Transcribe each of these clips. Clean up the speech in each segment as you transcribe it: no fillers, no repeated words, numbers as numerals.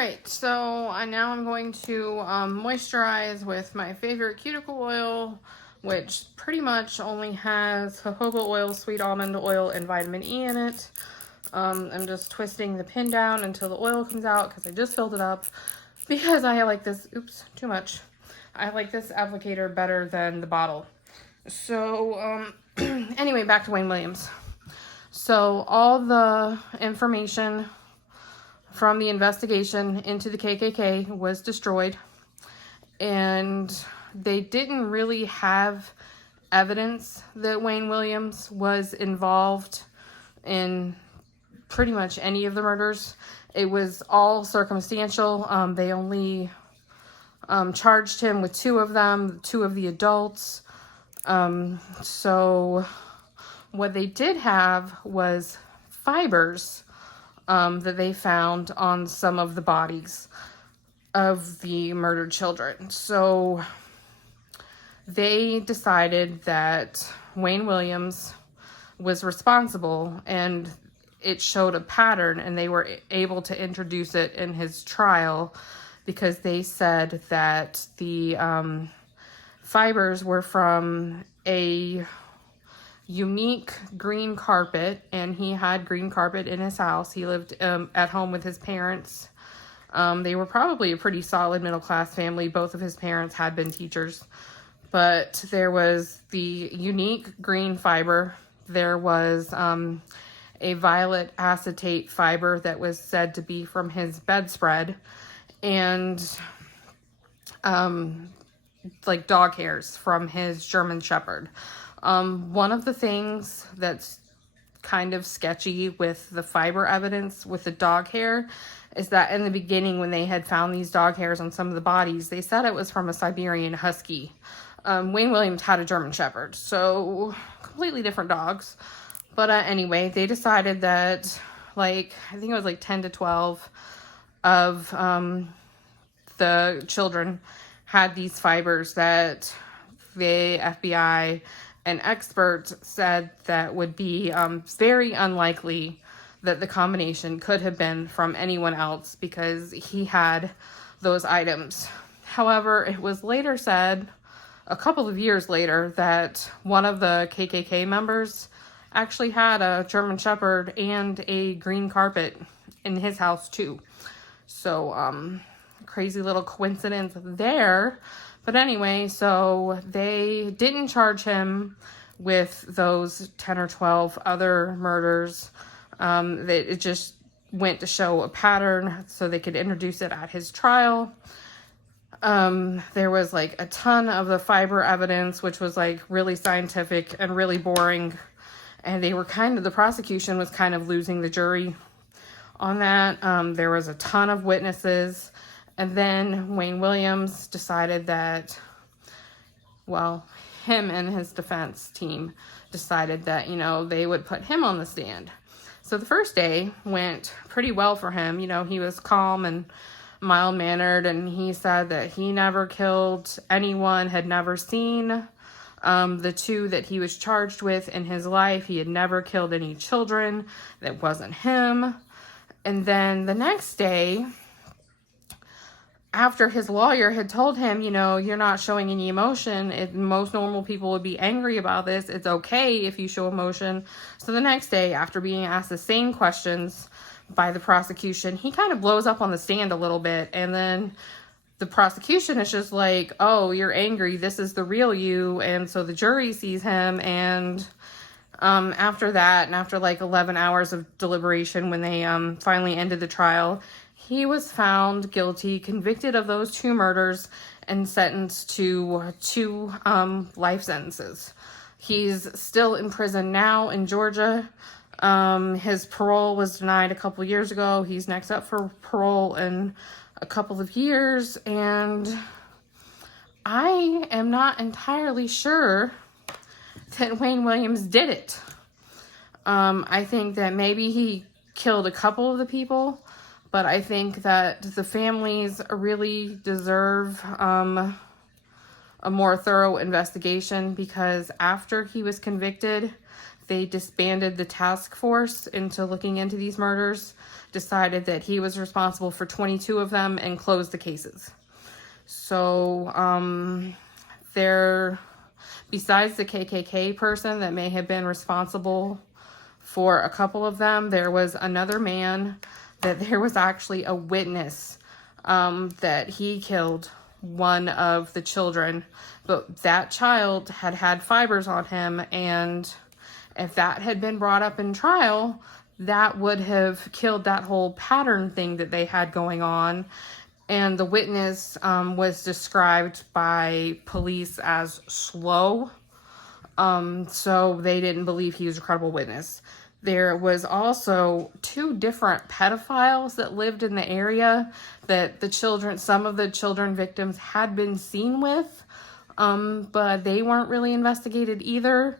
Alright, so now I'm going to moisturize with my favorite cuticle oil, which pretty much only has jojoba oil, sweet almond oil, and vitamin E in it. I'm just twisting the pin down until the oil comes out because I just filled it up because I like this, oops, too much. I like this applicator better than the bottle. So, anyway, back to Wayne Williams. So, all the information from the investigation into the KKK was destroyed, and they didn't really have evidence that Wayne Williams was involved in pretty much any of the murders. It was all circumstantial. They only charged him with two of them, two of the adults. So what they did have was fibers that they found on some of the bodies of the murdered children. So they decided that Wayne Williams was responsible, and it showed a pattern, and they were able to introduce it in his trial because they said that the fibers were from a unique green carpet, and he had green carpet in his house. He lived at home with his parents. They were probably a pretty solid middle-class family. Both of his parents had been teachers, but there was the unique green fiber. There was a violet acetate fiber that was said to be from his bedspread, and like dog hairs from his German Shepherd. One of the things that's kind of sketchy with the fiber evidence with the dog hair is that in the beginning, when they had found these dog hairs on some of the bodies, they said it was from a Siberian Husky. Wayne Williams had a German Shepherd, so completely different dogs. But anyway, they decided that, like, I think it was like 10 to 12 of the children had these fibers that the FBI and experts said that would be very unlikely that the combination could have been from anyone else because he had those items. However, it was later said, a couple of years later, that one of the KKK members actually had a German Shepherd and a green carpet in his house too. So, crazy little coincidence there. But anyway, so they didn't charge him with those 10 or 12 other murders. It just went to show a pattern so they could introduce it at his trial. There was like a ton of the fiber evidence, which was like really scientific and really boring. And the prosecution was kind of losing the jury on that. There was a ton of witnesses. And then Wayne Williams decided that, well, him and his defense team decided that, they would put him on the stand. So the first day went pretty well for him. He was calm and mild-mannered, and he said that he never killed anyone, had never seen the two that he was charged with in his life. He had never killed any children. That wasn't him. And then the next day, after his lawyer had told him, you're not showing any emotion, most normal people would be angry about this. It's okay if you show emotion. So the next day, after being asked the same questions by the prosecution, he kind of blows up on the stand a little bit. And then the prosecution is just like, oh, you're angry. This is the real you. And so the jury sees him. And after that, and after like 11 hours of deliberation, when they finally ended the trial, he was found guilty, convicted of those two murders, and sentenced to 2 life sentences. He's still in prison now in Georgia. His parole was denied a couple years ago. He's next up for parole in a couple of years, and I am not entirely sure that Wayne Williams did it. I think that maybe he killed a couple of the people, but I think that the families really deserve a more thorough investigation, because after he was convicted, they disbanded the task force into looking into these murders, decided that he was responsible for 22 of them, and closed the cases. So, besides the KKK person that may have been responsible for a couple of them, there was another man that there was actually a witness that he killed one of the children, but that child had had fibers on him, and if that had been brought up in trial, that would have killed that whole pattern thing that they had going on. And the witness was described by police as slow, so they didn't believe he was a credible witness. There was also 2 different pedophiles that lived in the area that some of the children victims had been seen with, but they weren't really investigated either.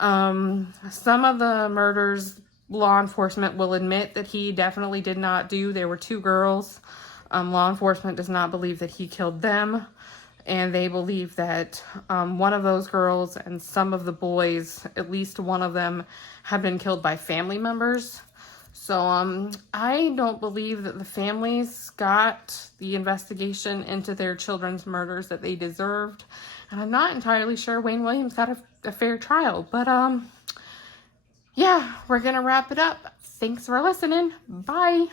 Some of the murders, law enforcement will admit that he definitely did not do. There were 2 girls. Law enforcement does not believe that he killed them, and they believe that one of those girls and some of the boys, at least one of them, have been killed by family members. So I don't believe that the families got the investigation into their children's murders that they deserved, and I'm not entirely sure Wayne Williams got a fair trial. But yeah, we're gonna wrap it up. Thanks for listening. Bye.